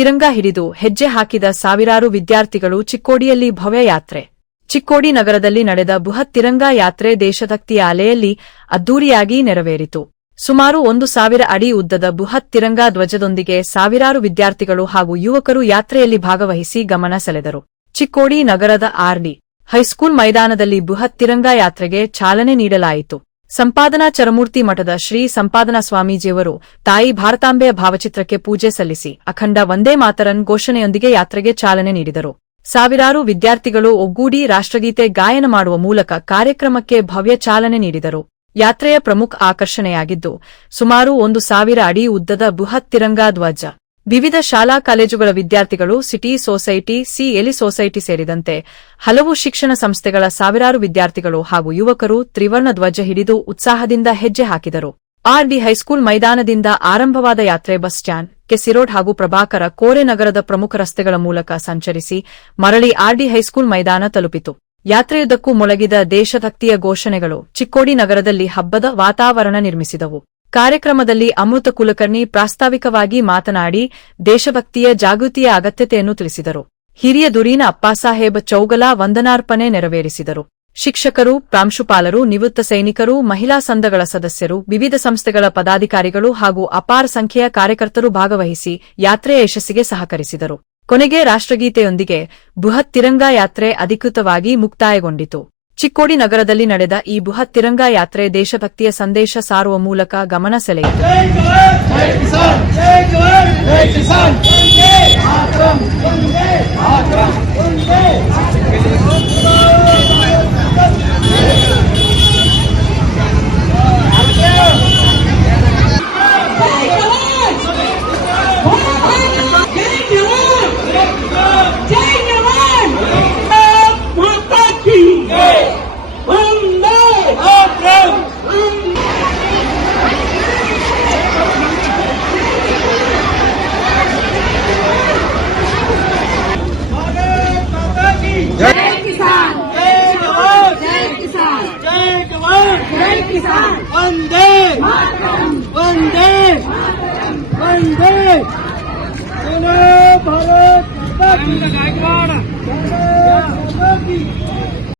ತಿರಂಗ ಹಿಡಿದು ಹೆಜ್ಜೆ ಹಾಕಿದ ಸಾವಿರಾರು ವಿದ್ಯಾರ್ಥಿಗಳು ಚಿಕ್ಕೋಡಿಯಲ್ಲಿ ಭವ್ಯ ಯಾತ್ರೆ. ಚಿಕ್ಕೋಡಿ ನಗರದಲ್ಲಿ ನಡೆದ ಬೃಹತ್ ತಿರಂಗ ಯಾತ್ರೆ ದೇಶಭಕ್ತಿಯ ಅಲೆಯಲ್ಲಿ ಅದ್ದೂರಿಯಾಗಿ ನೆರವೇರಿತು. ಸುಮಾರು 1,000 ಅಡಿ ಉದ್ದದ ಬೃಹತ್ ತಿರಂಗ ಧ್ವಜದೊಂದಿಗೆ ಸಾವಿರಾರು ವಿದ್ಯಾರ್ಥಿಗಳು ಹಾಗೂ ಯುವಕರು ಯಾತ್ರೆಯಲ್ಲಿ ಭಾಗವಹಿಸಿ ಗಮನ ಸೆಳೆದರು. ಚಿಕ್ಕೋಡಿ ನಗರದ ಆರ್.ಡಿ. ಹೈಸ್ಕೂಲ್ ಮೈದಾನದಲ್ಲಿ ಬೃಹತ್ ತಿರಂಗ ಯಾತ್ರೆಗೆ ಚಾಲನೆ ನೀಡಲಾಯಿತು. ಸಂಪಾದನಾ ಚರಮೂರ್ತಿ ಮಠದ ಶ್ರೀ ಸಂಪಾದನಾ ಸ್ವಾಮೀಜಿಯವರು ತಾಯಿ ಭಾರತಾಂಬೆಯ ಭಾವಚಿತ್ರಕ್ಕೆ ಪೂಜೆ ಸಲ್ಲಿಸಿ ಅಖಂಡ ವಂದೇ ಮಾತರಂ ಘೋಷಣೆಯೊಂದಿಗೆ ಯಾತ್ರೆಗೆ ಚಾಲನೆ ನೀಡಿದರು. ಸಾವಿರಾರು ವಿದ್ಯಾರ್ಥಿಗಳು ಒಗ್ಗೂಡಿ ರಾಷ್ಟ್ರಗೀತೆ ಗಾಯನ ಮಾಡುವ ಮೂಲಕ ಕಾರ್ಯಕ್ರಮಕ್ಕೆ ಭವ್ಯ ಚಾಲನೆ ನೀಡಿದರು. ಯಾತ್ರೆಯ ಪ್ರಮುಖ ಆಕರ್ಷಣೆಯಾಗಿದ್ದು ಸುಮಾರು 1,000 ಅಡಿ ಉದ್ದದ ಬೃಹತ್ ತಿರಂಗ ಧ್ವಜ. ವಿವಿಧ ಶಾಲಾ ಕಾಲೇಜುಗಳ ವಿದ್ಯಾರ್ಥಿಗಳು, ಸಿಟಿ ಸೊಸೈಟಿ, ಸಿ.ಎಲ್.ಇ ಸೊಸೈಟಿ ಸೇರಿದಂತೆ ಹಲವು ಶಿಕ್ಷಣ ಸಂಸ್ಥೆಗಳ ಸಾವಿರಾರು ವಿದ್ಯಾರ್ಥಿಗಳು ಹಾಗೂ ಯುವಕರು ತ್ರಿವರ್ಣ ಧ್ವಜ ಹಿಡಿದು ಉತ್ಸಾಹದಿಂದ ಹೆಜ್ಜೆ ಹಾಕಿದರು. ಆರ್.ಡಿ. ಹೈಸ್ಕೂಲ್ ಮೈದಾನದಿಂದ ಆರಂಭವಾದ ಯಾತ್ರೆ ಬಸ್ ಸ್ಟ್ಯಾಂಡ್, ಕೆಸಿ ರೋಡ್ ಹಾಗೂ ಪ್ರಭಾಕರ ಕೋರೆ ನಗರದ ಪ್ರಮುಖ ರಸ್ತೆಗಳ ಮೂಲಕ ಸಂಚರಿಸಿ ಮರಳಿ ಆರ್.ಡಿ. ಹೈಸ್ಕೂಲ್ ಮೈದಾನ ತಲುಪಿತು. ಯಾತ್ರೆಯುದ್ದಕ್ಕೂ ಮೊಳಗಿದ ದೇಶಭಕ್ತಿಯ ಘೋಷಣೆಗಳು ಚಿಕ್ಕೋಡಿ ನಗರದಲ್ಲಿ ಹಬ್ಬದ ವಾತಾವರಣ ನಿರ್ಮಿಸಿದವು. ಕಾರ್ಯಕ್ರಮದಲ್ಲಿ ಅಮೃತ ಕುಲಕರ್ಣಿ ಪ್ರಾಸ್ತಾವಿಕವಾಗಿ ಮಾತನಾಡಿ ದೇಶಭಕ್ತಿಯ ಜಾಗೃತಿಯ ಅಗತ್ಯತೆಯನ್ನು ತಿಳಿಸಿದರು. ಹಿರಿಯ ದುರೀನ ಅಪ್ಪಾಸಾಹೇಬ ಚೌಗಲ ವಂದನಾರ್ಪಣೆ ನೆರವೇರಿಸಿದರು. ಶಿಕ್ಷಕರು, ಪ್ರಾಂಶುಪಾಲರು, ನಿವೃತ್ತ ಸೈನಿಕರು, ಮಹಿಳಾ ಸಂಘಗಳ ಸದಸ್ಯರು, ವಿವಿಧ ಸಂಸ್ಥೆಗಳ ಪದಾಧಿಕಾರಿಗಳು ಹಾಗೂ ಅಪಾರ ಸಂಖ್ಯೆಯ ಕಾರ್ಯಕರ್ತರು ಭಾಗವಹಿಸಿ ಯಾತ್ರೆಯ ಯಶಸ್ಸಿಗೆ ಸಹಕರಿಸಿದರು. ಕೊನೆಗೆ ರಾಷ್ಟ್ರಗೀತೆಯೊಂದಿಗೆ ಬೃಹತ್ ತಿರಂಗ ಯಾತ್ರೆ ಅಧಿಕೃತವಾಗಿ ಮುಕ್ತಾಯಗೊಂಡಿತು. ಚಿಕ್ಕೋಡಿ ನಗರದಲ್ಲಿ ನಡೆದ ಈ ಬೃಹತ್ ತಿರಂಗ ಯಾತ್ರೆ ದೇಶಭಕ್ತಿಯ ಸಂದೇಶ ಸಾರುವ ಮೂಲಕ ಗಮನ ಸೆಳೆಯಿತು. वंदे वंदे वंदे भारत माता की